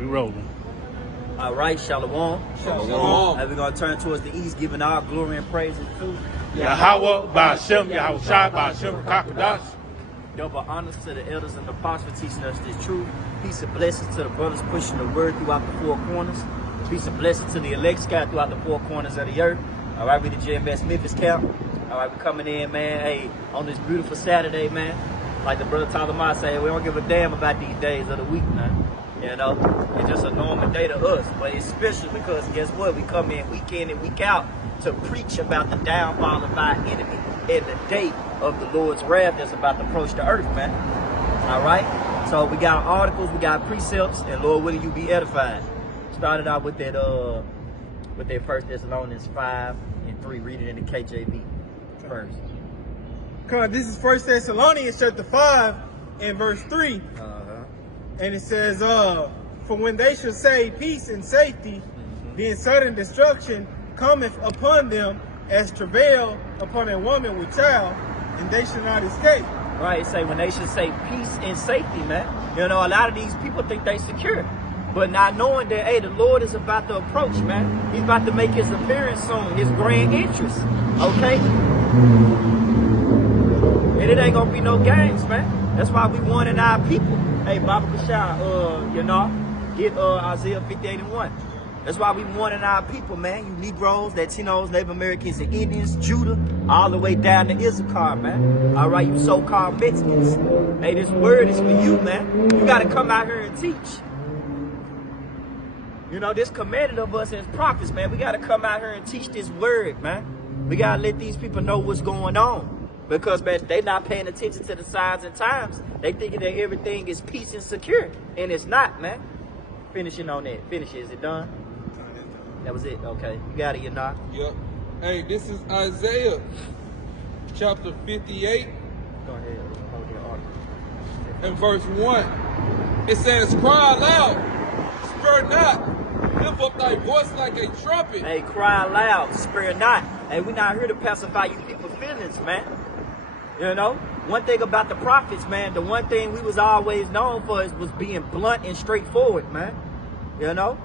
We rolling. All right, Shalom. Shalom. And we're going to turn towards the east, giving our glory and praises to Yahweh, Ba'ashem, Yahweh Shai, Ba'ashem, Kakadash. double honors to the elders and the apostles for teaching us this truth. Peace and blessings to the brothers pushing the word throughout the four corners. Peace and blessings to the elect scattered throughout the four corners of the earth. All right, we the JMS Memphis camp. All right, we coming in, man, hey, on this beautiful Saturday, man. Like the brother Talmud said, we don't give a damn about these days of the week, man. You know, it's just a normal day to us. But it's special because guess what? We come in week in and week out to preach about the downfall of our enemy and the day of the Lord's wrath that's about to approach the earth, man. All right? So we got articles, we got precepts, and Lord, will you be edified? Started out with that 1 Thessalonians 5:3, read it in the KJV first. This is 1 Thessalonians chapter 5 and verse 3. And it says, for when they shall say peace and safety, then sudden destruction cometh upon them as travail upon a woman with child, and they shall not escape. Right, say when they should say peace and safety, man. You know, a lot of these people think they secure, but not knowing that, hey, the Lord is about to approach, man. He's about to make his appearance soon, his grand entrance, okay? And it ain't gonna be no games, man. That's why we warning our people. Hey, Baba Bashar, you know, get Isaiah 58:1. That's why we warning our people, man. You Negroes, Latinos, Native Americans, and Indians, Judah, all the way down to Issachar, man. All right, you so-called Mexicans. Hey, this word is for you, man. You got to come out here and teach. You know, this commanded of us as prophets, man. We got to come out here and teach this word, man. We got to let these people know what's going on. Because, man, they not paying attention to the signs and times. They thinking that everything is peace and secure. And it's not, man. Finishing on that. Finish it. Is it done? That was it. Okay. You got it, you not? Yep. Hey, this is Isaiah chapter 58. Go ahead. Hold your article. And verse 1. It says, cry aloud, spare not, lift up thy voice like a trumpet. Hey, cry aloud, spare not. Hey, we not here to pacify you people's feelings, man. You know, one thing about the prophets, man, the one thing we was always known for was being blunt and straightforward, man. You know?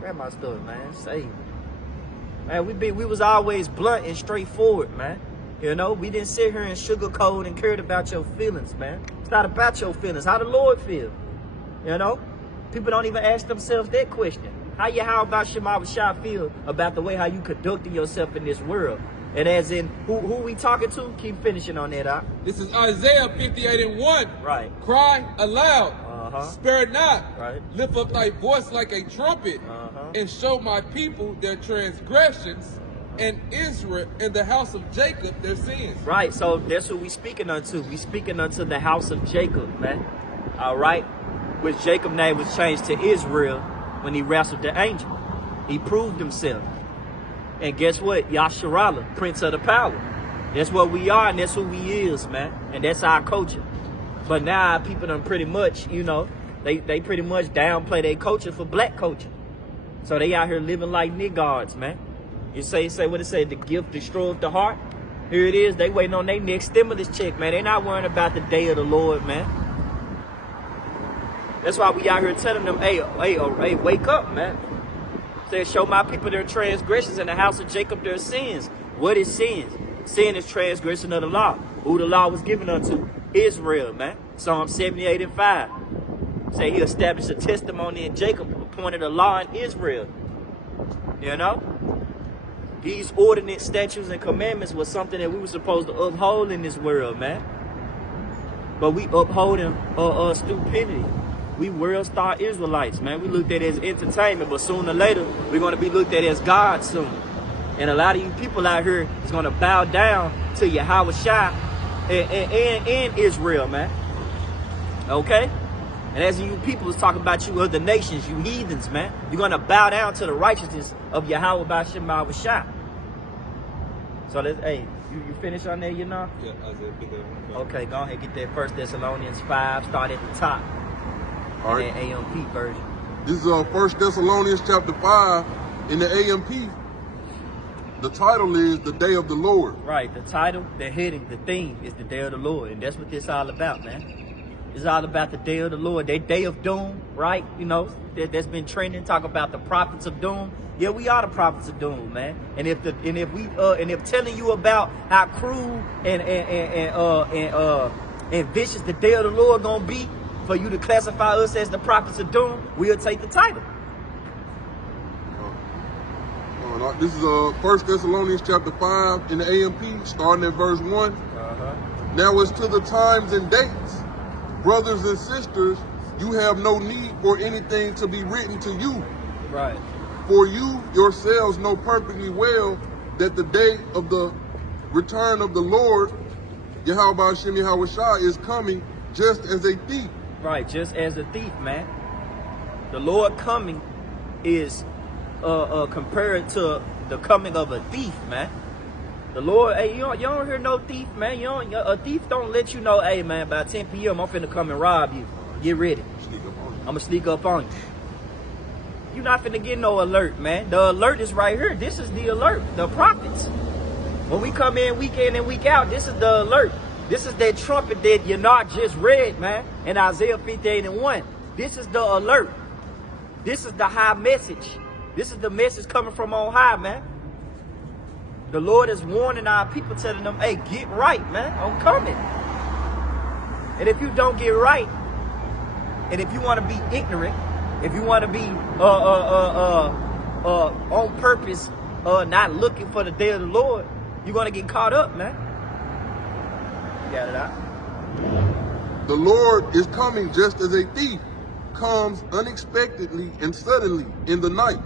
Grab my stuff, man. Save it. Man, we was always blunt and straightforward, man. You know, we didn't sit here and sugarcoat and cared about your feelings, man. It's not about your feelings. How the Lord feel? You know? People don't even ask themselves that question. How about Shema Shah feel about the way how you conducting yourself in this world? And as in, who we talking to? Keep finishing on that, This is Isaiah 58:1. Right. Cry aloud, spare not, right. Lift up thy voice like a trumpet, and show my people their transgressions, and Israel and the house of Jacob their sins. Right, so that's what we speaking unto. We speaking unto the house of Jacob, man. All right? Which Jacob's name was changed to Israel when he wrestled the angel. He proved himself. And guess what? Yasharallah, Prince of the Power. That's what we are and that's who we is, man. And that's our culture. But now people done pretty much, you know, they pretty much downplay their culture for black culture. So they out here living like niggards, man. You say what it say, the gift destroys the heart. Here it is, they waiting on their next stimulus check, man. They not worrying about the day of the Lord, man. That's why we out here telling them, hey, wake up, man. Say, show my people their transgressions in the house of Jacob their sins. What is sins? Sin is transgression of the law. Who the law was given unto? Israel, man. Psalm 78:5. Say he established a testimony in Jacob, appointed a law in Israel. You know? These ordinance, statutes, and commandments was something that we were supposed to uphold in this world, man. But we upholding stupidity. We world star Israelites, man. We looked at it as entertainment, but sooner or later, we're going to be looked at as God soon. And a lot of you people out here is going to bow down to Yahweh Shai and Israel, man. Okay? And as you people is talking about you other nations, you heathens, man, you're going to bow down to the righteousness of Yahweh by Shai. So, hey, you finish on there, you know? Yeah, Isaiah 58:1. Okay, go ahead, get that 1 Thessalonians 5, start at the top. All in right. the AMP version. This is 1 Thessalonians chapter 5 in the AMP. The title is The Day of the Lord. Right, the title, the heading, the theme is the day of the Lord. And that's what this all about, man. It's all about the day of the Lord, that day of doom, right? You know, that's been trending. Talk about the prophets of doom. Yeah, we are the prophets of doom, man. And if telling you about how cruel and vicious the day of the Lord gonna be for you to classify us as the prophets of doom, we'll take the title. This is 1 Thessalonians chapter 5 in the AMP, starting at verse 1. Now as to the times and dates, brothers and sisters, you have no need for anything to be written to you. Right. For you yourselves know perfectly well that the day of the return of the Lord, Yahweh Hashem Yahweh Shai, is coming just as a thief. Right, just as a thief, man. The Lord coming is compared to the coming of a thief, man. The Lord, hey, you don't hear no thief, man. A thief don't let you know, hey, man, by 10 p.m. I'm finna come and rob you. Get ready. I'm gonna sneak up on you. You're not finna get no alert, man. The alert is right here. This is the alert, the prophets. When we come in and week out, this is the alert. This is that trumpet that you're not just read, man, in Isaiah 58:1. This is the alert. This is the high message. This is the message coming from on high, man. The Lord is warning our people, telling them, hey, get right, man. I'm coming. And if you don't get right, and if you want to be ignorant, if you want to be on purpose, not looking for the day of the Lord, you're going to get caught up, man. You got it out. The Lord is coming just as a thief comes unexpectedly and suddenly in the night.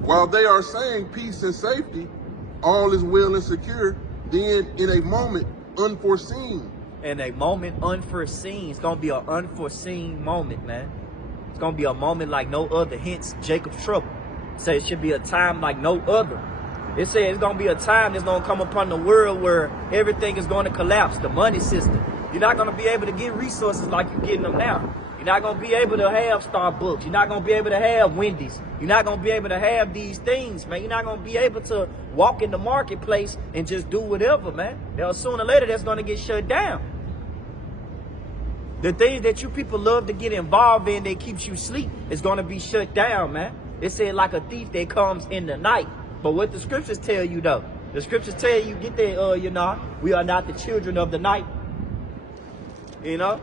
While they are saying peace and safety, all is well and secure, then in a moment unforeseen. In a moment unforeseen. It's going to be an unforeseen moment, man. It's going to be a moment like no other. Hence, Jacob's trouble. Say it should be a time like no other. It says it's going to be a time that's going to come upon the world where everything is going to collapse. The money system. You're not going to be able to get resources like you're getting them now. You're not going to be able to have Starbucks. You're not going to be able to have Wendy's. You're not going to be able to have these things, man. You're not going to be able to walk in the marketplace and just do whatever, man. Sooner or later, that's going to get shut down. The things that you people love to get involved in that keeps you asleep is going to be shut down, man. It said like a thief that comes in the night. But what the scriptures tell you, though, the scriptures tell you, get there, you know, we are not the children of the night. You know?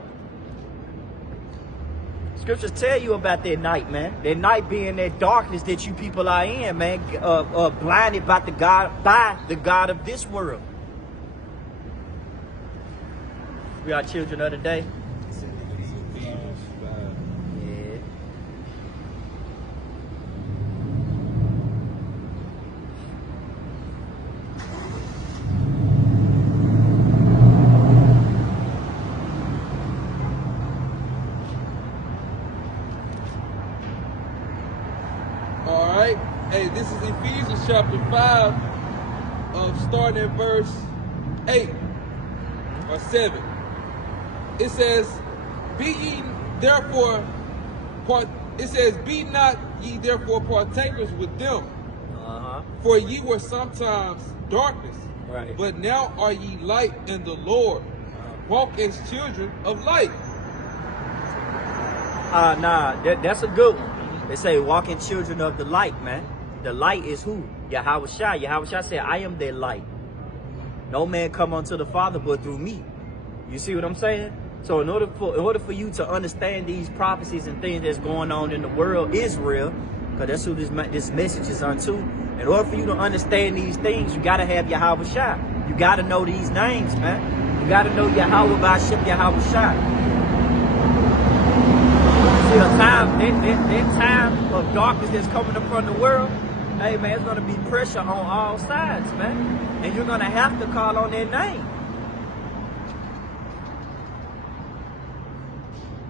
Scriptures tell you about that night, man. That night being that darkness that you people are in, man. Blinded by the God of this world. We are children of the day. Hey, this is Ephesians chapter 5, starting at verse 8 or 7. It says, be not ye therefore partakers with them, for ye were sometimes darkness, right, but now are ye light in the Lord. Walk as children of light. That's a good one. They say walking children of the light, man. The light is who? Yahweh Shai. Yahweh Shai said, I am that light. No man come unto the Father but through me. You see what I'm saying? So in order for you to understand these prophecies and things that's going on in the world, Israel, because that's who this message is unto. In order for you to understand these things, you got to have Yahweh Shai. You got to know these names, man. You got to know Yahweh B'Ashem Yahweh Shai. See, that time of darkness that's coming upon the world, hey, man, it's going to be pressure on all sides, man. And you're going to have to call on that name.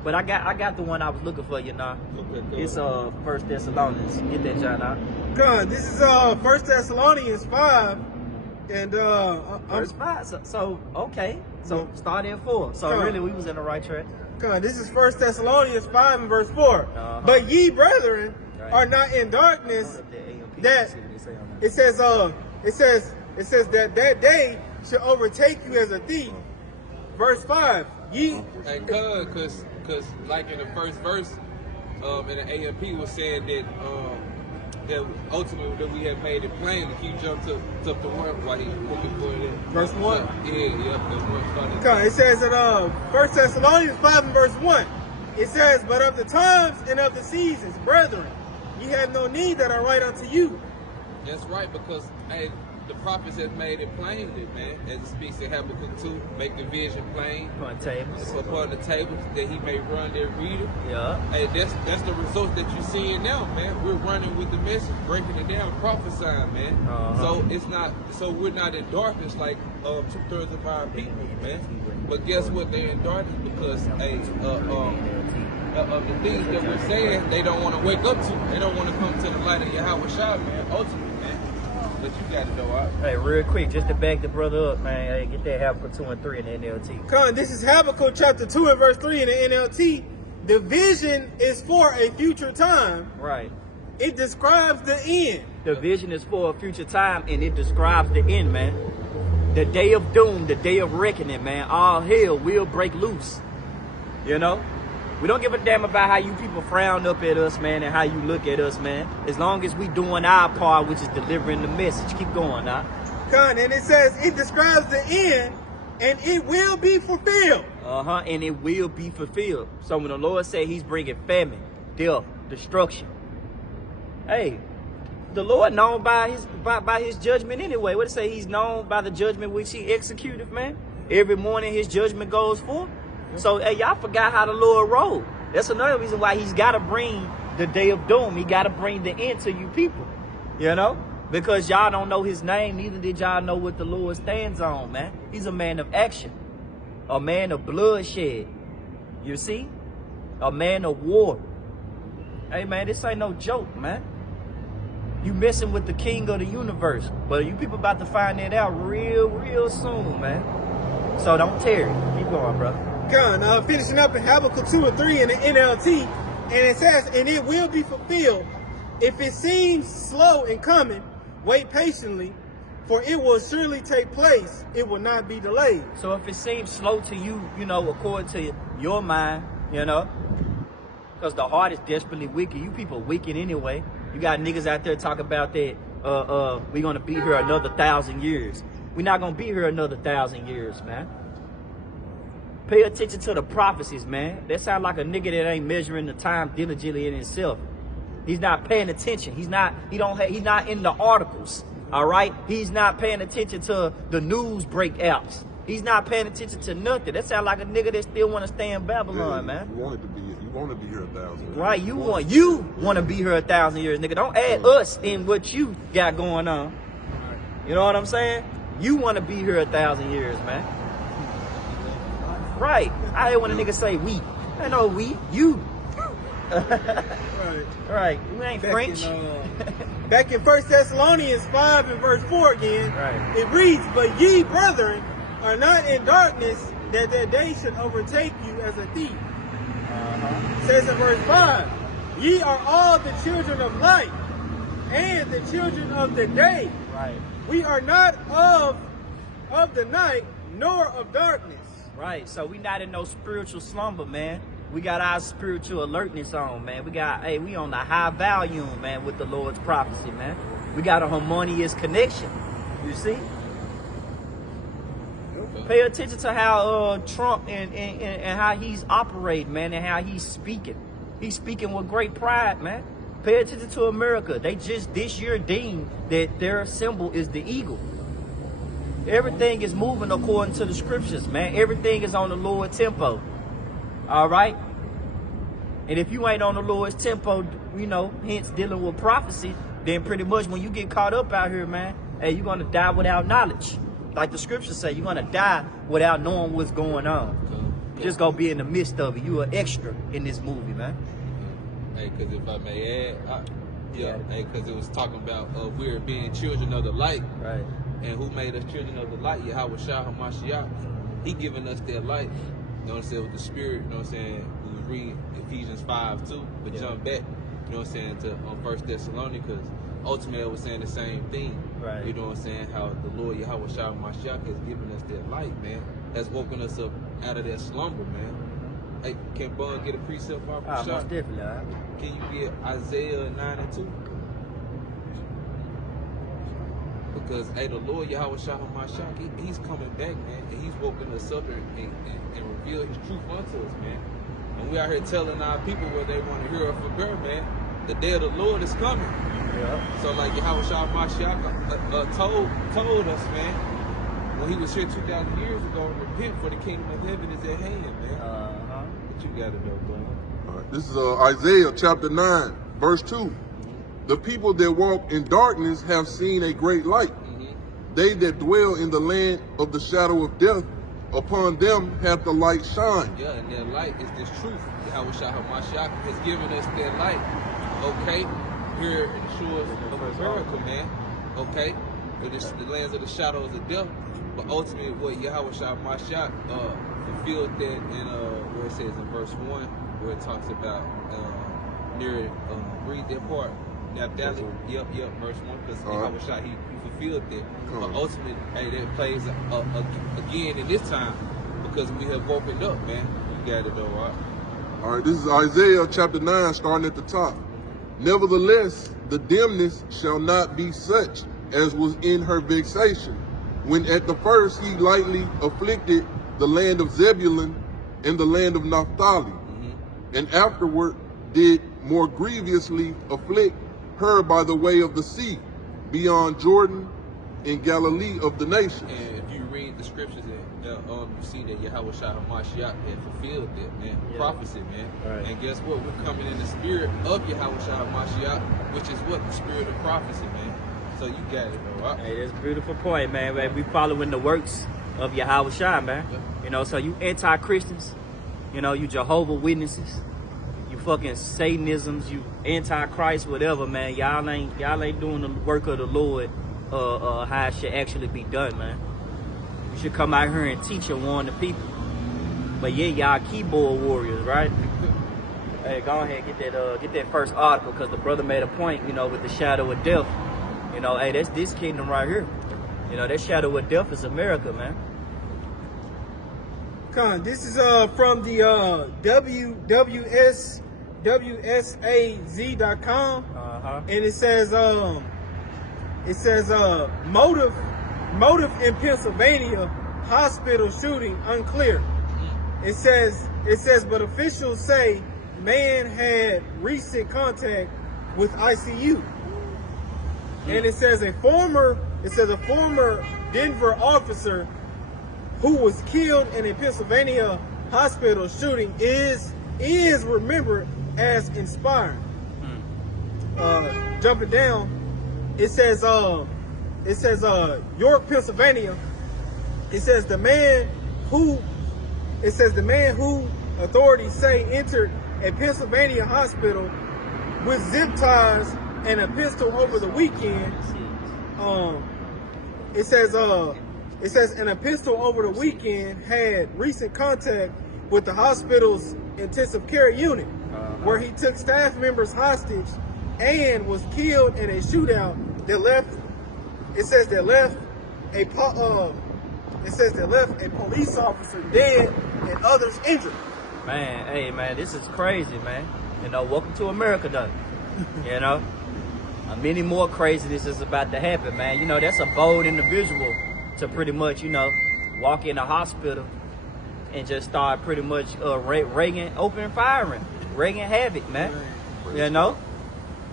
But I got the one I was looking for, you know. Okay, it's 1 Thessalonians. Get that, John, out. Good. This is 1 Thessalonians 5. And verse 5. So okay. So start at 4. So really we was in the right track. Good. This is 1 Thessalonians 5 and verse 4. But ye brethren are not in darkness, that it says that day shall overtake you as a thief. Verse 5. Ye Hey, cause like in the first verse, in the AMP was saying that ultimately that we had made it plain. If you jump to the one while he's looking for it. Verse 1? Yeah, the one started. It says in 1 Thessalonians 5 and verse 1, it says, but of the times and of the seasons, brethren, ye have no need that I write unto you. That's right, because hey, the prophets have made it plainly, man. As it speaks in Habakkuk 2, make the vision plain. Upon tables. Upon the tables, that he may run their reader. Yeah. Hey, that's the results that you're seeing now, man. We're running with the message, breaking it down, prophesying, man. So it's not, so we're not in darkness like 2/3 of our people, man. But guess what? They're in darkness because of the things that we're saying, they don't want to wake up to. They don't want to come to the light of Yahweh Shah, man. Ultimately, man. But you got to know out. Hey, real quick, just to back the brother up, man. Hey, get that Habakkuk 2 and 3 in the NLT. This is Habakkuk chapter 2 and verse 3 in the NLT. The vision is for a future time. Right. It describes the end. The vision is for a future time, and it describes the end, man. The day of doom, the day of reckoning, man. All hell will break loose. You know? We don't give a damn about how you people frown up at us, man, and how you look at us, man. As long as we doing our part, which is delivering the message. Keep going, now. And it says it describes the end, and it will be fulfilled. And it will be fulfilled. So when the Lord said he's bringing famine, death, destruction, hey, the Lord known by his judgment anyway. What it say? He's known by the judgment which he executed, man. Every morning his judgment goes forth. So, hey, y'all forgot how the Lord rolled. That's another reason why he's got to bring the day of doom. He got to bring the end to you people, you know? Because y'all don't know his name, neither did y'all know what the Lord stands on, man. He's a man of action, a man of bloodshed, you see? A man of war. Hey, man, this ain't no joke, man. You messing with the king of the universe. But you people about to find that out real soon, man. So don't tear it. Keep going, brother. Finishing up in Habakkuk 2 and 3 in the NLT, and it says, and it will be fulfilled. If it seems slow in coming, wait patiently, for it will surely take place. It will not be delayed. So if it seems slow to you, you know, according to your mind, you know, because the heart is desperately wicked. You people wicked anyway. You got niggas out there talking about that, we're going to be here another 1,000 years. We're not going to be here another 1,000 years, man. Pay attention to the prophecies, man. That sound like a nigga that ain't measuring the time diligently in himself. He's not paying attention. He's not in the articles. All right? He's not paying attention to the news breakouts. He's not paying attention to nothing. That sound like a nigga that still want to stay in Babylon, man. You want to be here 1,000 years. Right, you want to be here 1,000 years, nigga. Don't add us in what you got going on. You know what I'm saying? You want to be here 1,000 years, man. Right. I hate when a nigga say we. I know we. You. Right. You ain't French. Back in 1 Thessalonians 5 and verse 4 again, right. It reads, but ye, brethren, are not in darkness, that their day should overtake you as a thief. It says in verse 5, ye are all the children of light and the children of the day. Right. We are not of the night, nor of darkness. Right, so we not in no spiritual slumber, man. We got our spiritual alertness on, man. We on the high volume, man, with the Lord's prophecy, man. We got a harmonious connection, you see? Pay attention to how Trump and how he's operating, man, and how he's speaking. He's speaking with great pride, man. Pay attention to America. They just this year deemed that their symbol is the eagle. Everything is moving according to the scriptures, man. Everything is on the Lord's tempo. All right? And if you ain't on the Lord's tempo, you know, hence dealing with prophecy, then pretty much when you get caught up out here, man, hey, you're going to die without knowledge. Like the scriptures say, you're going to die without knowing what's going on. You're just going to be in the midst of it. You're an extra in this movie, man. Hey, because if I may add, because it was talking about we're being children of the light. Right. And who made us children of the light? Yahweh Shah HaMashiach. He giving us that light. You know what I'm saying? With the spirit, you know what I'm saying? We was reading Ephesians 5 too, but jump back, you know what I'm saying, to 1 Thessalonians, because ultimately it was saying the same thing. Right. You know what I'm saying? How the Lord Yahweh Shah HaMashiach has given us that light, man. has woken us up out of that slumber, man. Hey, can Bun get a precept off the shot? Most definitely, Can you get Isaiah 9:2? Because, hey, the Lord Yahweh Shah HaMashiach, he's coming back, man, and he's woken us up and revealed his truth unto us, man. And we out here telling our people what they want to hear or forbear, man. The day of the Lord is coming. Yeah. So, like Yahweh Shah HaMashiach told us, man, when he was here 2,000 years ago, repent for the kingdom of heaven is at hand, man. What you got to know, bro? All right, this is Isaiah chapter 9, verse 2. The people that walk in darkness have seen a great light. They that dwell in the land of the shadow of death, upon them hath the light shined. Yeah, and that light is this truth. Yahweh Shah HaMashiach has given us that light, okay, here in the shores of America, man, okay, the lands of the shadows of death. But ultimately, what Yahweh Shah HaMashiach fulfilled that in where it says in verse 1, where it talks about read that part. Naphtali, yep, verse 1, because Yahweh Shah, he fulfilled that. But ultimately, hey, that plays again in this time, because we have woken up, man. You got it though, right? All right, this is Isaiah chapter 9, starting at the top. Nevertheless, the dimness shall not be such as was in her vexation, when at the first he lightly afflicted the land of Zebulun and the land of Naphtali, and afterward did more grievously afflict her by the way of the sea, beyond Jordan, in Galilee of the nations. And if you read the scriptures, you see that Yahweh Shah HaMashiach had fulfilled that, man, prophecy, man. Right. And guess what? We're coming in the spirit of Yahweh Shah HaMashiach, which is what? The spirit of prophecy, man. So you got it, bro. Right? Hey, that's a beautiful point, man. We following the works of Yahweh Shah, man. Yeah. You know, so you anti-Christians, you know, you Jehovah Witnesses, you fucking Satanisms, you anti-Christ, whatever, man. Y'all ain't doing the work of the Lord, how it should actually be done, man. You should come out here and teach and warn the people. But yeah, y'all keyboard warriors, right? Hey, go ahead, get that first article, because the brother made a point, you know, with the shadow of death. You know, hey, that's this kingdom right here. You know, that shadow of death is America, man. This is from the WSAZ.com, and it says motive in Pennsylvania hospital shooting unclear. It says but officials say man had recent contact with ICU. And it says a former Denver officer who was killed in a Pennsylvania hospital shooting is remembered as inspiring. Jumping down, it says York, Pennsylvania. It says the man who authorities say entered a Pennsylvania hospital with zip ties and a pistol over the weekend. It says and a pistol over the weekend had recent contact with the hospital's intensive care unit, where he took staff members hostage and was killed in a shootout that left a police officer dead and others injured. Man, hey, man, this is crazy, man. You know, welcome to America, though. You know, many more craziness is about to happen, man. You know, that's a bold individual to pretty much, you know, walk in a hospital and just start pretty much open firing, wreaking havoc, man. You know?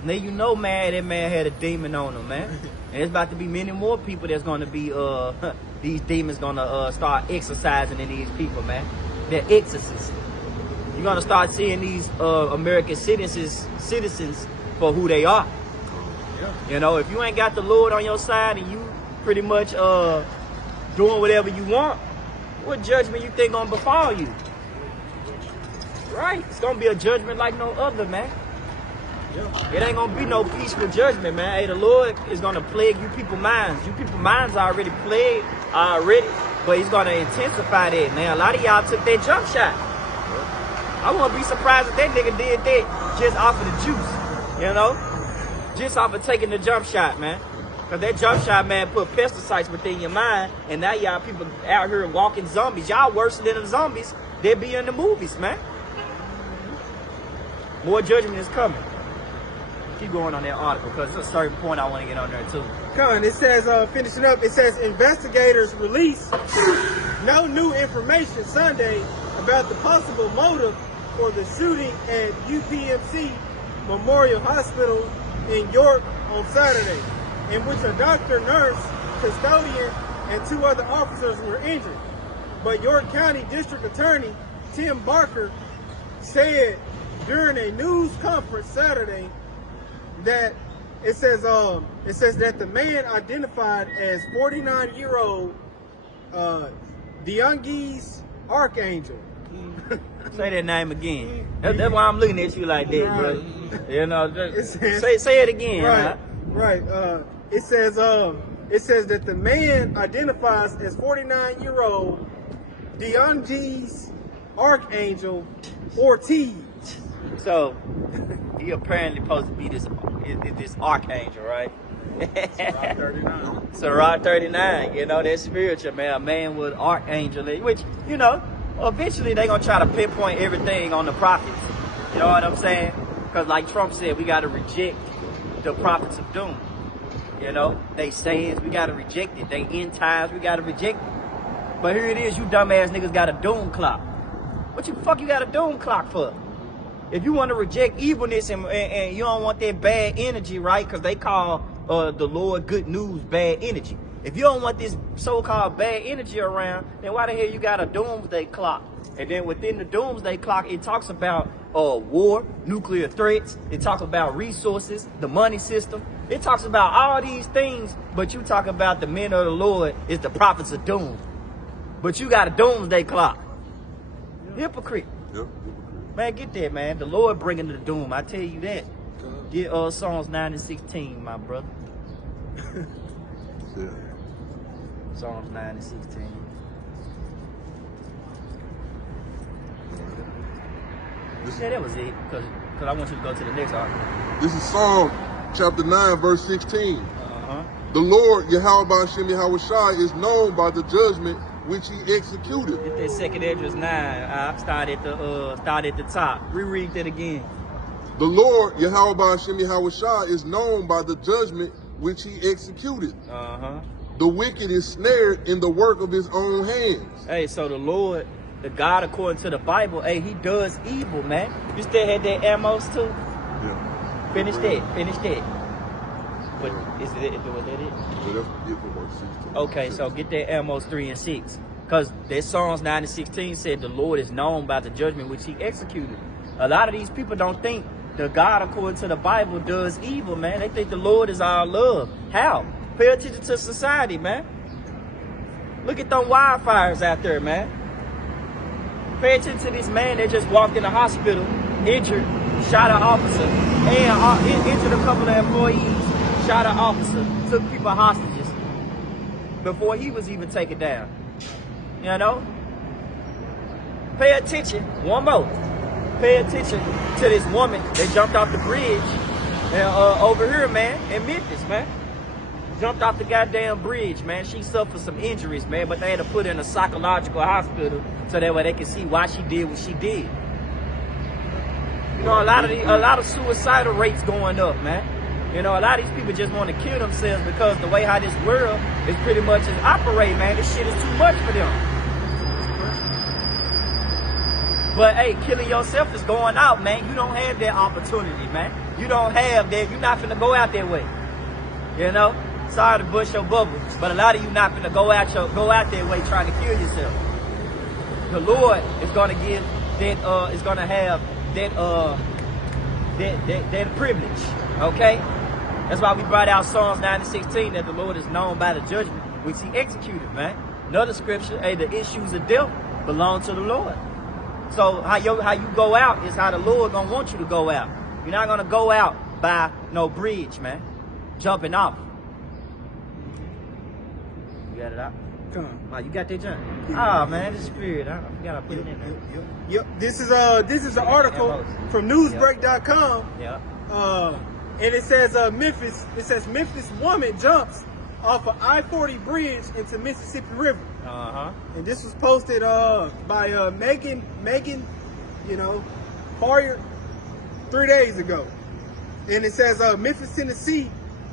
Now you know, man, that man had a demon on him, man. And it's about to be many more people that's gonna be these demons gonna start exercising in these people, man. They're exorcists. You're gonna start seeing these American citizens for who they are. You know, if you ain't got the Lord on your side and you pretty much doing whatever you want, what judgment you think gonna befall you? Right? It's gonna be a judgment like no other, man. It ain't gonna be no peaceful judgment, man. Hey, the Lord is gonna plague you people minds. You people minds are already plagued already, but he's gonna intensify that. Now, a lot of y'all took that jump shot. I wouldn't be surprised if that nigga did that just off of the juice, you know? Just off of taking the jump shot, man. Cause that jump shot man put pesticides within your mind, and now y'all people out here walking zombies. Y'all worse than the zombies that be in the movies, man. More judgment is coming. Keep going on that article, because there's a certain point I want to get on there too. Come on, it says, finishing up, it says investigators release no new information Sunday about the possible motive for the shooting at UPMC Memorial Hospital in York on Saturday, in which a doctor, nurse, custodian, and 2 other officers were injured. But York County District Attorney Tim Barker said during a news conference Saturday that it says that the man identified as 49-year-old Deongis Archangel. Say that name again. That's why I'm looking at you like that, bro. You know, say it again. Right, huh? right. It says that the man identifies as 49-year-old Deongis Archangel Ortiz. So he apparently supposed to be this archangel, right? Sirach 39. Sirach 39, you know, that's spiritual, man. A man with archangel, which, you know, eventually they gonna try to pinpoint everything on the prophets. You know what I'm saying? Because like Trump said, we gotta reject the prophets of doom. You know, they sayings, we gotta reject it. They end times, we gotta reject it. But here it is, you dumbass niggas got a doom clock. What the fuck you got a doom clock for? If you want to reject evilness and you don't want that bad energy, right? Because they call the Lord good news bad energy. If you don't want this so-called bad energy around, then why the hell you got a doomsday clock? And then within the doomsday clock, it talks about war, nuclear threats. It talks about resources, the money system. It talks about all these things, but you talk about the men of the Lord is the prophets of doom. But you got a doomsday clock. Hypocrite. Yep. Man, get that, man. The Lord bringing the doom. I tell you that. Get Psalms 9 and 16, my brother. Yeah. Psalms 9 and 16. Yeah, that was it. Because I want you to go to the next article. This is Psalm chapter 9, verse 16. Uh-huh. The Lord, Yahweh Ba'ashem Yahweh Shai, is known by the judgment which he executed. Get that second address 9. Start at the top. Reread that again. The Lord, Yahweh Ba'ashem Yahweh Shai, is known by the judgment which he executed. Uh-huh. The wicked is snared in the work of his own hands. Hey, so the Lord, the God according to the Bible, hey, he does evil, man. You still had that Amos too? Yeah. Finish that. But was that it? Yeah, that's it for verse 16. Okay, so get that Amos 3 and 6. Because that Psalms 9 and 16 said the Lord is known by the judgment which he executed. A lot of these people don't think the God according to the Bible does evil, man. They think the Lord is our love. How? Pay attention to society, man. Look at them wildfires out there, man. Pay attention to this man that just walked in the hospital, injured, shot an officer, and injured a couple of employees, shot an officer, took people hostages before he was even taken down. You know? Pay attention. One more. Pay attention to this woman that jumped off the bridge over here, man, in Memphis, man. Jumped off the goddamn bridge, man. She suffered some injuries, man, but they had to put her in a psychological hospital so that way they can see why she did what she did. You know, a lot of suicidal rates going up, man. You know, a lot of these people just want to kill themselves because the way how this world is pretty much is operate, man. This shit is too much for them. But hey, killing yourself is going out, man. You don't have that opportunity, man. You don't have that. You're not finna go out that way. You know? Sorry to bust your bubble, but a lot of you not finna go out that way trying to kill yourself. The Lord is gonna give that is gonna have that privilege. Okay? That's why we brought out Psalms 9 and 16 that the Lord is known by the judgment which he executed, man. Another scripture, hey, the issues of death belong to the Lord. So how you go out is how the Lord gonna want you to go out. You're not gonna go out by no bridge, man. Jumping off. You got it out? Come on. Oh, you got that jump? Ah, man, the spirit. I forgot I put it in there. Yep. This is an article from Newsbreak.com. Yeah. And it says Memphis. It says Memphis woman jumps off an I-40 bridge into Mississippi River. And this was posted by Megan, Farrier 3 days ago. And it says Memphis, Tennessee.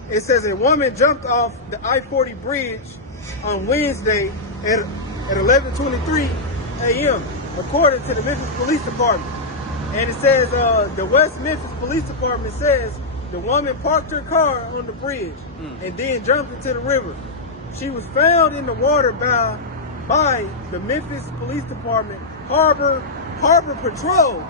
It says a woman jumped off the I-40 bridge on Wednesday at 11:23 a.m. according to the Memphis Police Department. And it says the West Memphis Police Department says the woman parked her car on the bridge and then jumped into the river. She was found in the water by the Memphis Police Department Harbor Patrol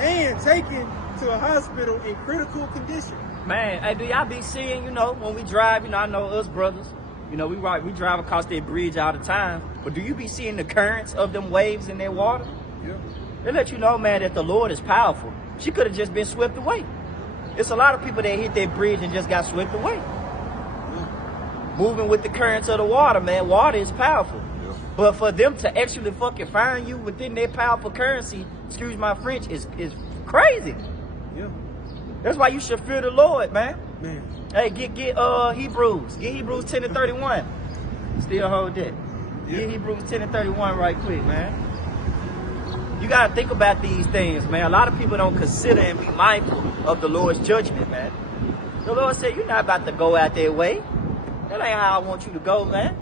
and taken to a hospital in critical condition. Man, hey, do y'all be seeing, when we drive, I know us brothers, we drive across that bridge all the time, but do you be seeing the currents of them waves in that water? Yeah. They let you know, man, that the Lord is powerful. She could have just been swept away. It's a lot of people that hit that bridge and just got swept away. Moving with the currents of the water, man. Water is powerful. Yeah. But for them to actually fucking find you within their powerful currency, excuse my French, is crazy. Yeah. That's why you should fear the Lord, man. Man. Hey, get Hebrews. Get Hebrews 10:31. Still hold that. Get Hebrews 10:31 right quick, man. You gotta think about these things, man. A lot of people don't consider and be mindful of the Lord's judgment, man. The Lord said, you're not about to go out that way. That ain't how I want you to go, man.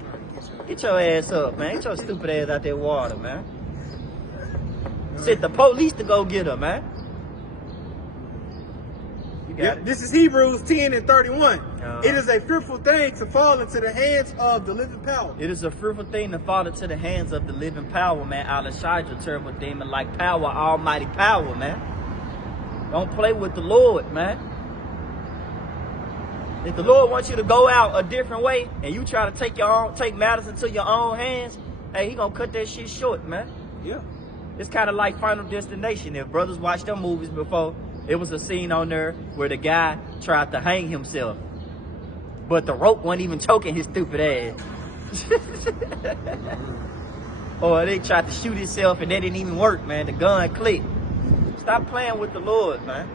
Get your ass up, man. Get your stupid ass out that water, man. Send the police to go get her, man. You got it. This is Hebrews 10:31. It is a fearful thing to fall into the hands of the living power. It is a fearful thing to fall into the hands of the living power, man. Al-Ashajah, terrible demon like power, almighty power, man. Don't play with the Lord, man. If the Lord wants you to go out a different way and you try to take matters into your own hands, hey, he gonna cut that shit short, man. Yeah. It's kind of like Final Destination. If brothers watched them movies before, it was a scene on there where the guy tried to hang himself, but the rope wasn't even choking his stupid ass. Or they tried to shoot himself and that didn't even work, man. The gun clicked. Stop playing with the Lord, man.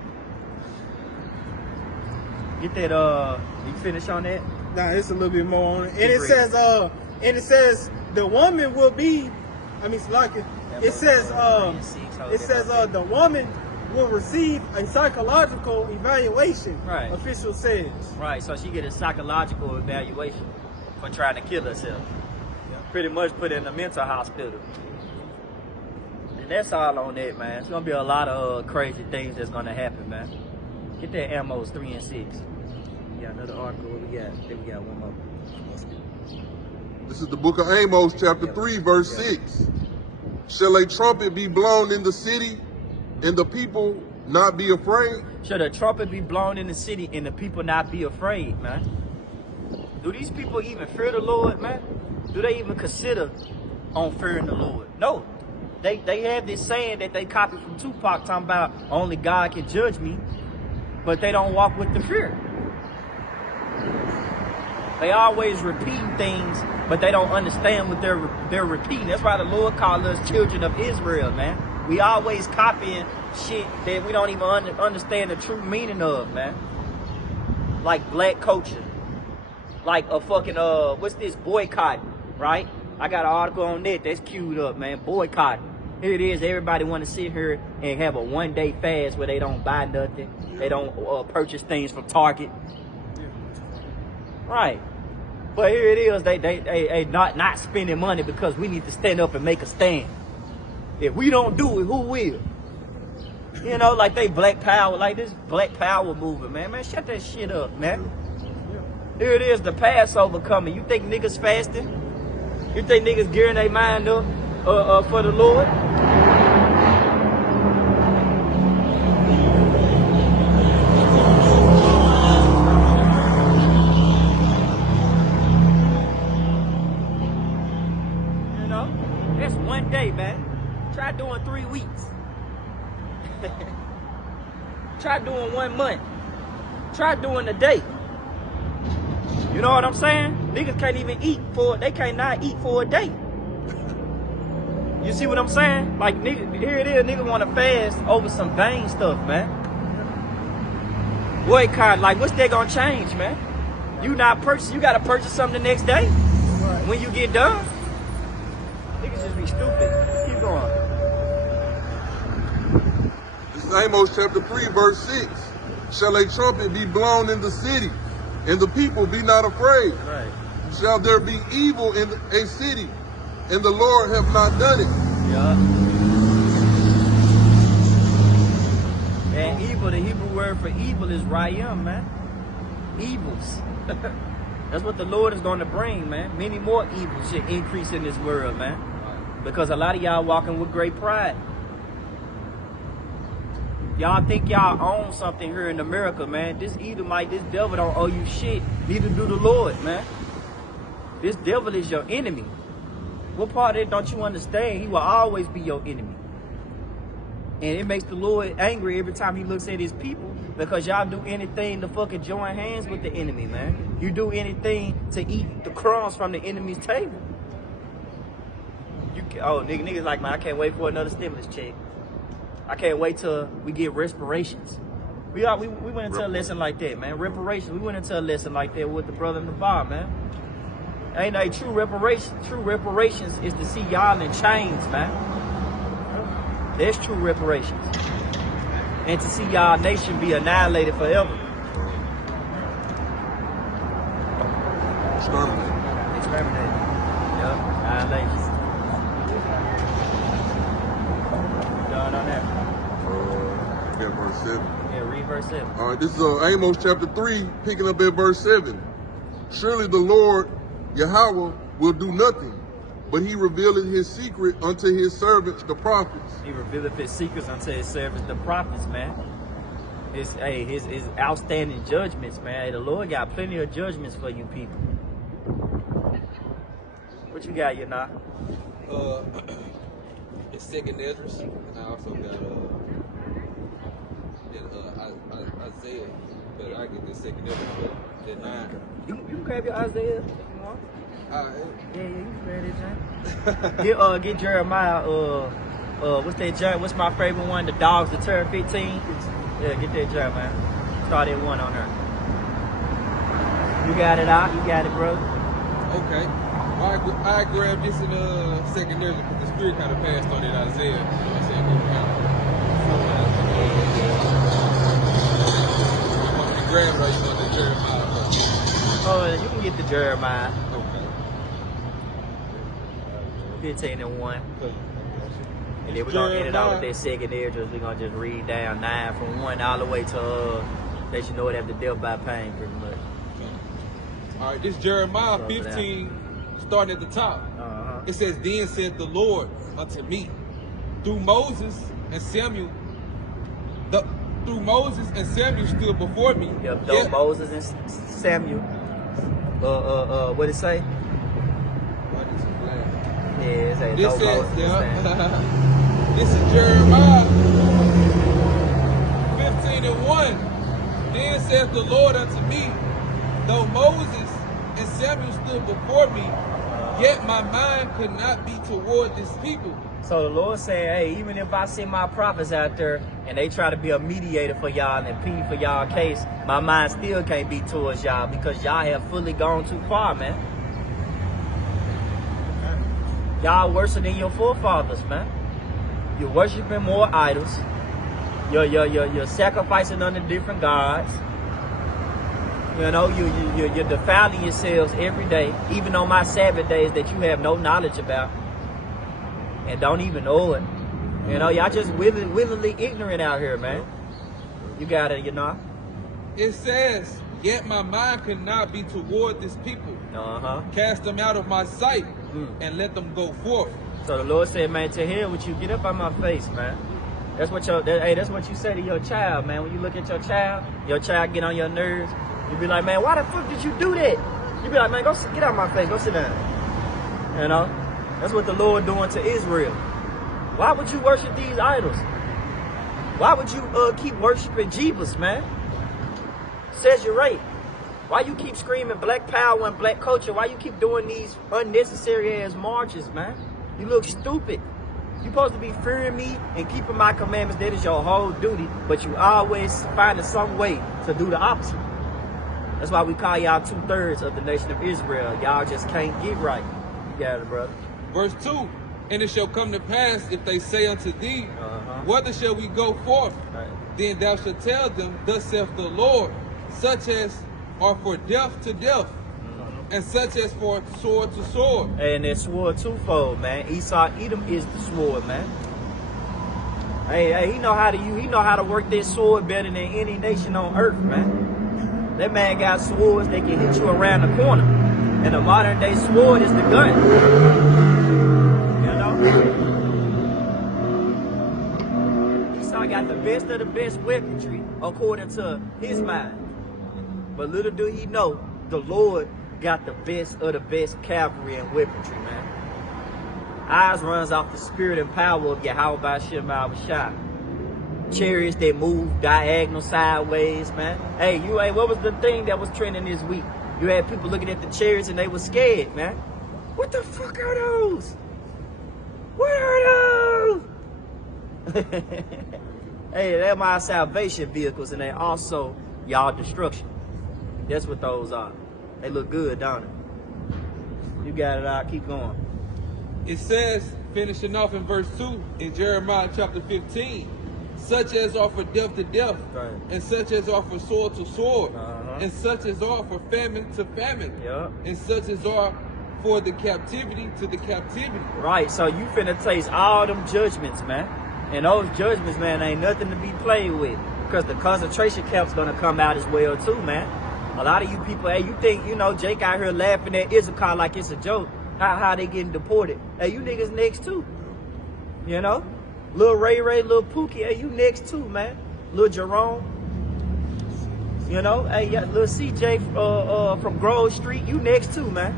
Get that, you finish on that? Nah, it's a little bit more on it. And it says the woman will be, it says the woman will receive a psychological evaluation, right. Official says. Right, so she get a psychological evaluation for trying to kill herself. Yeah. Pretty much put in a mental hospital. And that's all on that, man. It's gonna be a lot of crazy things that's gonna happen, man. Get that Amos 3 and 6. We got another article. What we got? I think we got one more. This is the book of Amos, chapter 3, verse 6. Shall a trumpet be blown in the city, and the people not be afraid? Shall the trumpet be blown in the city, and the people not be afraid, man? Do these people even fear the Lord, man? Do they even consider on fearing the Lord? No. They have this saying that they copied from Tupac talking about only God can judge me, but they don't walk with the fear. They always repeating things, but they don't understand what they're repeating. That's why the Lord called us children of Israel, man. We always copying shit that we don't even understand the true meaning of, man. Like black culture. Like a fucking, what's this, boycotting, right? I got an article on that that's queued up, man. Boycotting. Here it is. Everybody want to sit here and have a one-day fast where they don't buy nothing. They don't purchase things from Target. Right. But here it is. They not spending money because we need to stand up and make a stand. If we don't do it, who will? You know, like they black power, like this black power movement, man. Man, shut that shit up, man. Here it is, the Passover coming. You think niggas fasting? You think niggas gearing their mind up for the Lord? You know, that's one day, man. Try doing 3 weeks. Try doing 1 month. Try doing a day. You know what I'm saying? Niggas can't even eat they cannot eat for a day. You see what I'm saying? Like, nigga, here it is, niggas want to fast over some vain stuff, man. boycott. Like, what's that gonna change, man? You not purchase. You gotta purchase something the next day when you get done. Niggas just be stupid. Keep going. This is Amos chapter 3, verse 6. Shall a trumpet be blown in the city, and the people be not afraid? Right. Shall there be evil in a city, and the Lord have not done it? Yeah. And evil, the Hebrew word for evil is rayim, man. Evils. That's what the Lord is going to bring, man. Many more evils should increase in this world, man. Because a lot of y'all walking with great pride. Y'all think y'all own something here in America, man. This Edomite, this devil don't owe you shit. Neither do the Lord, man. This devil is your enemy. What part of it don't you understand? He will always be your enemy. And it makes the Lord angry every time he looks at his people, because y'all do anything to fucking join hands with the enemy, man. You do anything to eat the crumbs from the enemy's table. Niggas like, man, I can't wait for another stimulus check. I can't wait till we get reparations. We went into a lesson like that, man. Reparations. We went into a lesson like that with the brother in the bar, man. Ain't no true reparations. True reparations is to see y'all in chains, man. That's true reparations. And to see y'all nation be annihilated forever. Exterminated. Yep. Annihilation. Done on that. Yeah, verse 7. Yeah, read verse 7. All right, this is Amos chapter 3, picking up at verse 7. Surely the Lord, Yahweh, will do nothing, but he revealeth his secret unto his servants, the prophets. He revealeth his secrets unto his servants, the prophets, man. His outstanding judgments, man. The Lord got plenty of judgments for you people. What you got, Yana? It's Second Esdras, and I also got Isaiah, but I get this Second Esdras, but 9. You can grab your Isaiah if you want. Alright. Yeah, you can grab that, John. Get Jeremiah. What's that, John? What's my favorite one? The dogs that turn 15. Yeah, get that, Jeremiah. Start at 1 on her. You got it out. You got it, brother. Okay. I grabbed this in Second Esdras because the Spirit kind of passed on it, Isaiah. You know what I'm saying? You want me to grab it or you want the Jeremiah first? Oh, you can get the Jeremiah. Okay. 15 and 1. And then we're going to end it out with that Second Esdras. We're going to just read down 9 from 1 all the way to they should know it after death by pain, pretty much. Okay. All right, this Jeremiah 15, starting at the top. It says, Then said the Lord unto me, through Moses and Samuel stood before me. Yep, though Moses and Samuel. What did it say? Yeah, it says Moses and Samuel. This is Jeremiah 15 and 1. Then saith the Lord unto me, though Moses and Samuel stood before me, yet my mind could not be toward this people. So the Lord said, hey, even if I send my prophets out there and they try to be a mediator for y'all and plead for y'all case, my mind still can't be towards y'all because y'all have fully gone too far, man. Y'all worse than your forefathers, man. You're worshiping more idols. You're sacrificing under different gods. You know, you're defiling yourselves every day, even on my Sabbath days that you have no knowledge about and don't even know it. You know, y'all just willingly ignorant out here, man. You got it, you know. It says, yet my mind could not be toward this people. Cast them out of my sight and let them go forth. So the Lord said, man, to hell with you, get up on my face, man. That's what that's what you say to your child, man. When you look at your child get on your nerves. You be like, man, why the fuck did you do that? You be like, man, get out of my face, go sit down. You know? That's what the Lord doing to Israel. Why would you worship these idols? Why would you keep worshiping Jesus, man? Says you're right. Why you keep screaming black power and black culture? Why you keep doing these unnecessary ass marches, man? You look stupid. You're supposed to be fearing me and keeping my commandments. That is your whole duty. But you always finding some way to do the opposite. That's why we call y'all 2/3 of the nation of Israel. Y'all just can't get right. You got it, brother. Verse 2, and it shall come to pass, if they say unto thee, whither shall we go forth? Right. Then thou shalt tell them, thus saith the Lord, such as are for death to death, and such as for sword to sword. And that sword twofold, man. Esau, Edom is the sword, man. Hey, he know how to work that sword better than any nation on earth, man. That man got swords that can hit you around the corner. And the modern day sword is the gun. You know? Esau got the best of the best weaponry according to his mind. But little do he know, the Lord got the best of the best cavalry and weaponry, man. Ours runs off the spirit and power of Yahweh Ba'ashem Al-Shah. Chariots that move diagonal sideways, man. Hey, what was the thing that was trending this week? You had people looking at the chariots and they were scared, man. What the fuck are those? What are those? Hey, they're my salvation vehicles and they also y'all destruction. That's what those are. They look good, don't it? You got it out. Keep going. It says, finishing off in verse 2 in Jeremiah chapter 15, such as are for death to death, right, and such as are for sword to sword, and such as are for famine to famine, and such as are for the captivity to the captivity. Right, so you finna taste all them judgments, man. And those judgments, man, ain't nothing to be played with. Because the concentration camp's gonna come out as well too, man. A lot of you people, hey, you think, Jake out here laughing at Issachar like it's a joke. How they getting deported. Hey, you niggas next too. You know? Lil Ray, Lil Pookie, hey, you next too, man. Lil Jerome. You know? Hey, Lil CJ from Grove Street, you next too, man.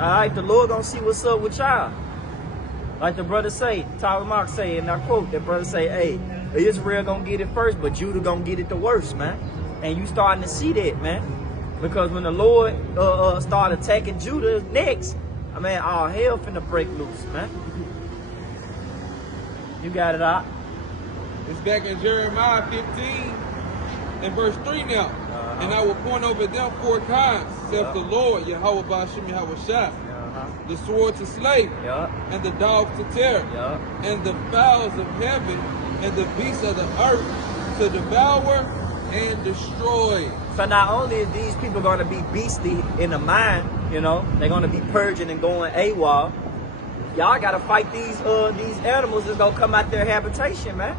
Alright, the Lord gonna see what's up with y'all. Like the brother say, Tyler Mark say, and I quote, that brother say, hey, Israel gonna get it first, but Judah gonna get it the worst, man. And you starting to see that, man. Because when the Lord start attacking Judah next, I mean, all hell finna break loose, man. You got it out. It's back in Jeremiah 15 and verse 3 now. And I will point over them 4 times, saith the Lord, Yahweh Ba'ashem Yahweh Shah. The sword to slay, and the dogs to tear, and the fowls of heaven, and the beasts of the earth to devour and destroy. So not only is these people going to be beastly in the mind, they're going to be purging and going AWOL. Y'all got to fight these animals that's going to come out their habitation, man.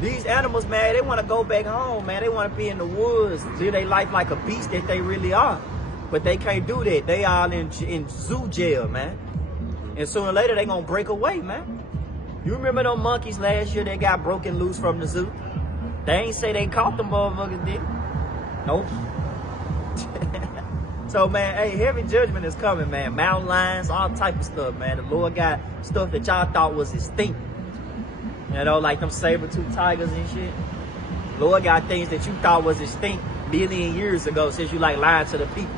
These animals, man, they want to go back home, man. They want to be in the woods, live their life like a beast that they really are. But they can't do that. They all in zoo jail, man. And sooner or later, they going to break away, man. You remember them monkeys last year that got broken loose from the zoo? They ain't say they caught them motherfuckers, did? Nope. So, man, hey, heavy judgment is coming, man. Mountain lions, all type of stuff, man. The Lord got stuff that y'all thought was extinct. Like them saber-tooth tigers and shit. The Lord got things that you thought was extinct million years ago since you like lying to the people.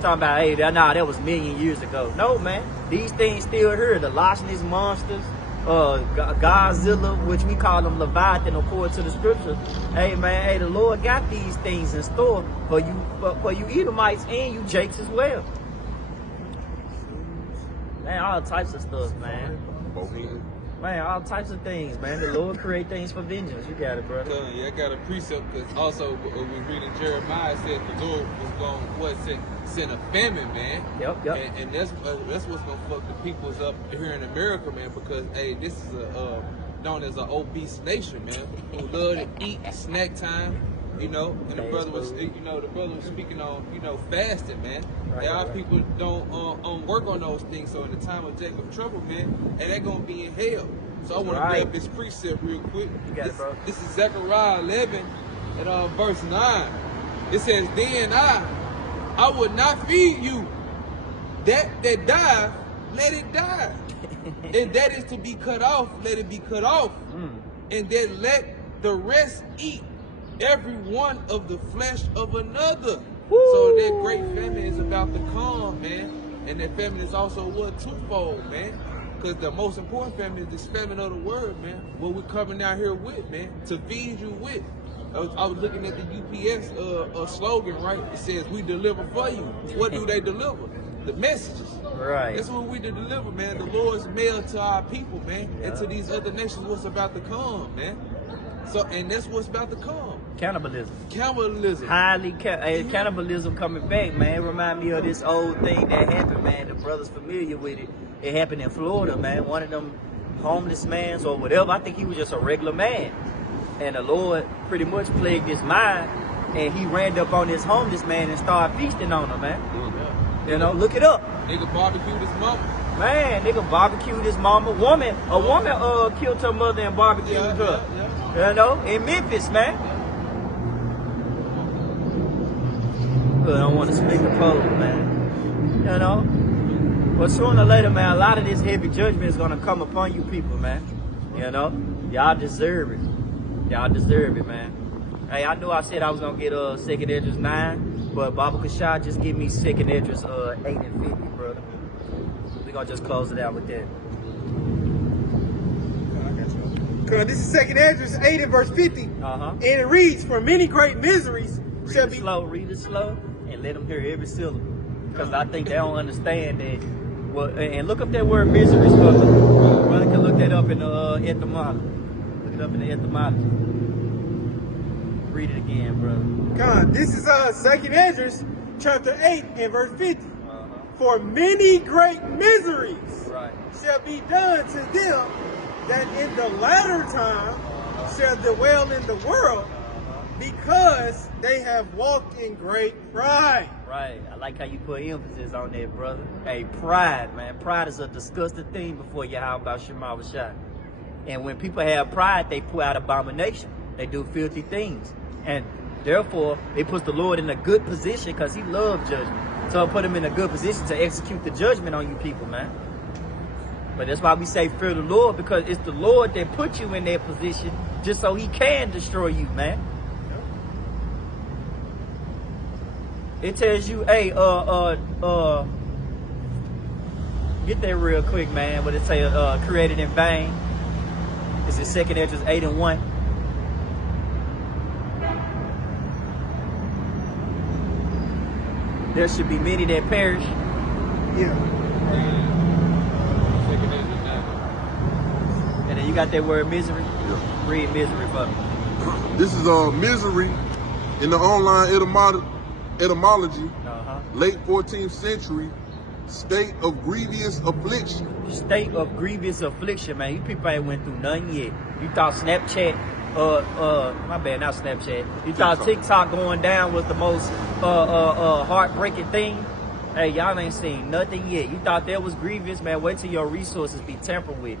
Talking about, hey, that was million years ago. No, man. These things still here. The Loch Ness monsters, Godzilla, which we call them Leviathan according to the scriptures. Hey, man, hey, the Lord got these things in store for you Edomites and you Jakes as well. Man, all types of stuff, man. Man, all types of things, man. The Lord create things for vengeance. You got it, brother. I got a precept because also we read in Jeremiah, it said the Lord was going to send a famine, man. Yep. And that's what's going to fuck the peoples up here in America, man, because, hey, this is known as an obese nation, man, who love to eat snack time, and the brother was speaking on, fasting, man. Right, a lot of people don't work on those things, so in the time of Jacob trouble, man, and they're going to be in hell. So I want to grab this precept real quick. You got it, bro. This is Zechariah 11 and verse 9. It says, then I would not feed you. That dieth, let it die. And that is to be cut off, let it be cut off. And then let the rest eat every one of the flesh of another. Woo! So that great famine is about to come, man. And that famine is also twofold, man. Because the most important family is the spelling of the word, man. What we coming out here with, man, to feed you with. I was looking at the UPS slogan, right? It says, "We deliver for you." What do they deliver? The messages. Right. That's what we deliver, man. The Lord's mail to our people, man, and to these other nations what's about to come, man. So, and that's what's about to come. Cannibalism. Cannibalism. Cannibalism coming back, man. It remind me of this old thing that happened, man. The brothers familiar with it. It happened in Florida, man. One of them homeless mans or whatever. I think he was just a regular man. And the Lord pretty much plagued his mind. And he ran up on this homeless man and started feasting on him, man. You know, look it up. Nigga barbecued his mama. Man, nigga barbecued his mama. A woman killed her mother and barbecued her. Yeah. You know, in Memphis, man. But I don't want to speak the pole, man. You know? But sooner or later, man, a lot of this heavy judgment is going to come upon you people, man. You know? Y'all deserve it. Y'all deserve it, man. Hey, I know I said I was going to get 2nd Esdras 9, but Baba Kashah just give me 2nd Esdras 8 and 50, brother. We're going to just close it out with that. This is 2nd Esdras 8 and verse 50. And it reads, "For many great miseries shall be..." Read it slow, and let them hear every syllable. Because I think they don't understand that. Well, and look up that word misery, brother. Brother can look that up in the etymology. Look it up in the etymology. Read it again, brother. This is 2nd Esdras chapter 8 and verse 50. "For many great miseries shall be done to them that in the latter time shall dwell in the world, because they have walked in great pride." Right. I like how you put emphasis on that, brother. Hey, pride, man. Pride is a disgusting thing before Yahweh Shema Shah. And when people have pride, they put out abomination. They do filthy things. And therefore, it puts the Lord in a good position because he loves judgment. So it put him in a good position to execute the judgment on you people, man. But that's why we say fear the Lord, because it's the Lord that put you in that position just so he can destroy you, man. It tells you, hey, get that real quick, man. What it say, created in vain. It's in 2nd Esdras 8 and 1. There should be many that perish. Yeah. And then you got that word misery? Yeah. Read misery for me. This is misery in the online etymology, late 14th century, state of grievous affliction. State of grievous affliction, man. You people ain't went through nothing yet. You thought Snapchat, my bad, not Snapchat. You thought TikTok going down was the most heartbreaking thing. Hey, y'all ain't seen nothing yet. You thought that was grievous, man. Wait till your resources be tampered with.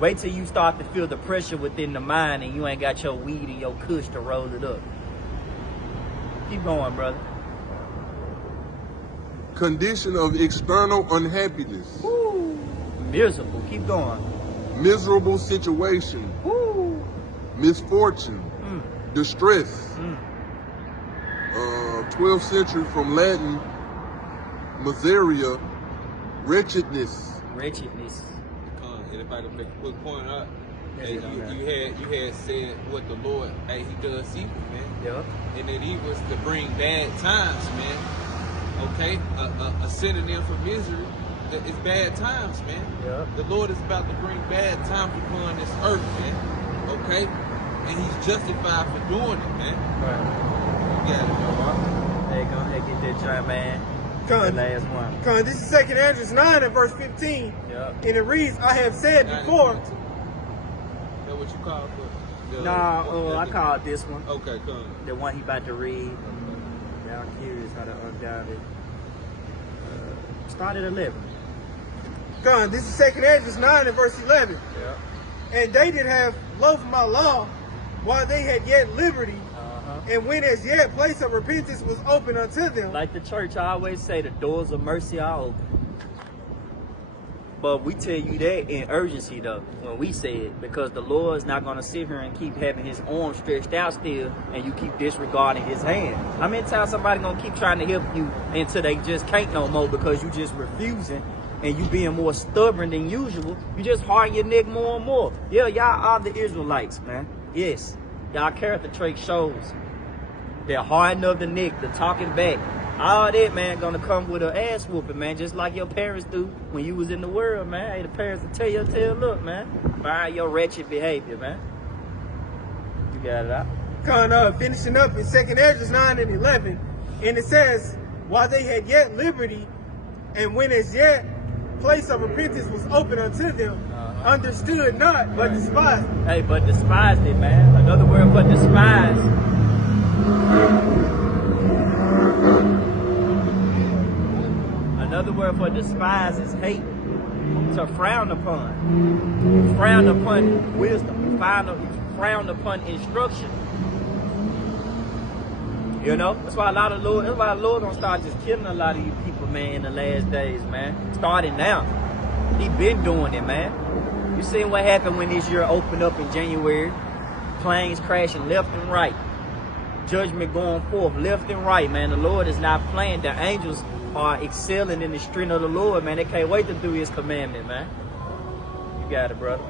Wait till you start to feel the pressure within the mind and you ain't got your weed and your kush to roll it up. Keep going, brother. Condition of external unhappiness. Woo. Miserable. Keep going. Miserable situation. Woo. Misfortune. Distress. 12th century from Latin, miseria, wretchedness. Wretchedness. Anybody make a quick point up? Hey, you had said what the Lord, hey, he does evil, man. Yep. And that evil is to bring bad times, man. Okay? A synonym for misery is bad times, man. Yep. The Lord is about to bring bad times upon this earth, man. Okay? And he's justified for doing it, man. Right. You got it, bro. Hey, go ahead, get that joint, man. The last one. This is 2nd Esdras 9 and verse 15. Yep. And it reads, "I have said before..." Is that what you call it? Nah, I called this one. Okay, come on. The one he about to read. Y'all curious how to undoubted it. Start at 11. This is 2nd Esdras 9 and verse 11. Yeah. "And they did have love my law while they had yet liberty, and when as yet place of repentance was open unto them." Like the church, I always say the doors of mercy are open. But we tell you that in urgency, though, when we say it, because the Lord is not going to sit here and keep having his arm stretched out still, and you keep disregarding his hand. How many times somebody going to keep trying to help you until they just can't no more because you just refusing and you being more stubborn than usual, you just harden your neck more and more. Yeah, y'all are the Israelites, man. Yes, y'all character trait shows. They're hardening of the neck, the talking back. All that, man, gonna come with an ass whooping, man, just like your parents do when you was in the world, man. Hey, the parents will tell you, look, man, mind your wretched behavior, man. You got it out. Finishing up in 2nd Esdras 9 and 11, and it says, while they had yet liberty, and when as yet place of repentance was open unto them, understood not, but despised. Hey, but despised it, man. Another word for despise. Another word for despise is hate. To frown upon. Frown upon wisdom. Frown upon instruction. You know? That's why the Lord gonna start just killing a lot of you people, man, in the last days, man. Starting now. He been doing it, man. You seen what happened when this year opened up in January? Planes crashing left and right. Judgment going forth left and right, man. The Lord is not playing. The angels are excelling in the strength of the Lord, man. They can't wait to do his commandment, man. You got it, brother.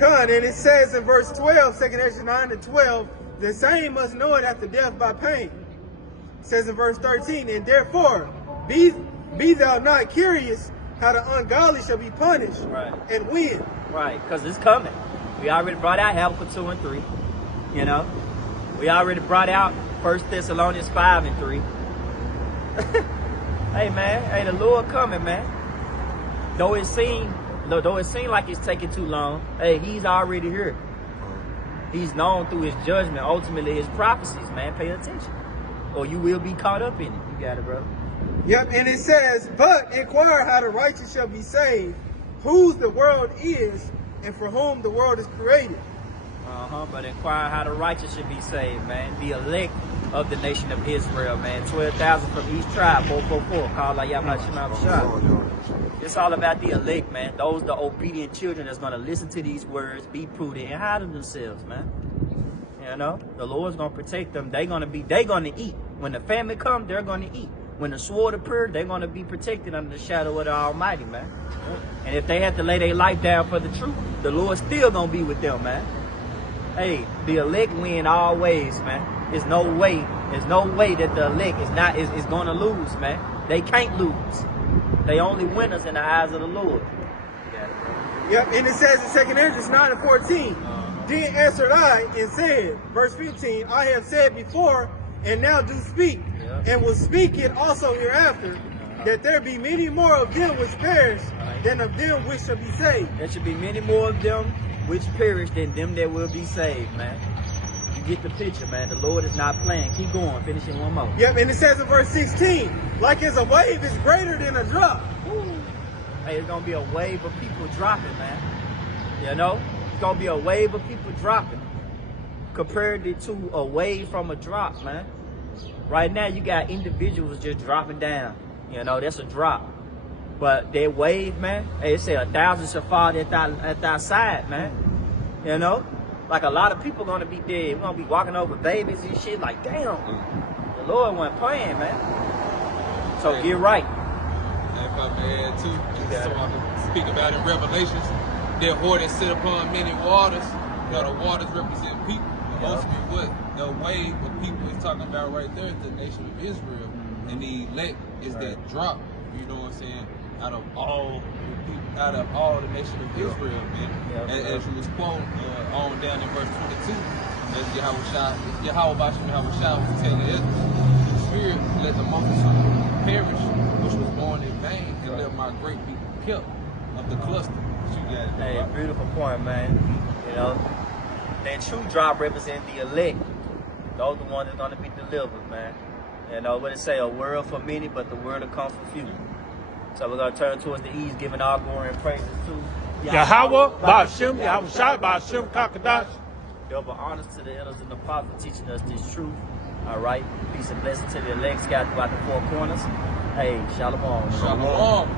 And it says in verse 12, 2nd Esdras 9 and 12, the same must know it after death by pain. It says in verse 13, and therefore, be thou not curious how the ungodly shall be punished, right, and when. Right, because it's coming. We already brought out Habakkuk 2 and 3, you know. We already brought out 1 Thessalonians 5 and 3. Hey, man, hey, the Lord coming, man. Though it seemed like it's taking too long, hey, he's already here. He's known through his judgment, ultimately his prophecies, man. Pay attention, or you will be caught up in it. You got it, brother. Yep, and it says, but inquire how the righteous shall be saved, whose the world is, and for whom the world is created. But inquire how the righteous should be saved, man. The elect of the nation of Israel, man. 12,000 from each tribe, 444. Call like Yahweh. It's all about the elect, man. Those the obedient children that's gonna listen to these words, be prudent, and hide themselves, man. You know, the Lord's gonna protect them. They gonna eat. When the famine comes, they're gonna eat. When the sword appears, they're gonna be protected under the shadow of the Almighty, man. And if they have to lay their life down for the truth, the Lord's still gonna be with them, man. Hey, the elect win always, man. There's no way that the elect is gonna lose, man. They can't lose. They only winners in the eyes of the Lord. Yep, and it says in 2nd Esdras 9 and 14, then answered I and said, verse 15, I have said before, and now do speak, and will speak it also hereafter, that there be many more of them which perish than of them which shall be saved. There should be many more of them which perish than them that will be saved, man. You get the picture, man. The Lord is not playing. Keep going. Finishing one more. Yep, and it says in verse 16, like as a wave is greater than a drop. Hey, it's going to be a wave of people dropping, man. You know? It's going to be a wave of people dropping compared to a wave from a drop, man. Right now, you got individuals just dropping down. You know, that's a drop. But that wave, man, hey, it say 1,000 shall fall at thy side, man. You know? Like a lot of people gonna be dead. We're gonna be walking over babies and shit like, damn. The Lord wasn't playing, man. So get right. If I may add too, so I can speak about in Revelations, that whore that sit upon many waters, you know, the waters represent people. Mostly what the wave of people is talking about right there is the nation of Israel. And the elect is that drop, you know what I'm saying, out of all the nation of Israel, man. As you was quoting on down in verse 22, as Yahweh was telling Ezra, the Spirit let the multitude perish, which was born in vain, and let my great people kept of the cluster. Hey, beautiful point, man. You know, that true drop represents the elect. Those are the ones that's gonna be delivered, man. You know what it say? A word for many, but the word will come for few. So we're going to turn towards the east, giving all glory and praises to Yahweh, Ba'ashem, Yahweh Shai, Ba'ashem, Kakadash. Double honors to the elders and the prophets teaching us this truth. All right. Peace and blessing to the elect scattered throughout the four corners. Hey, shalom. Shalom.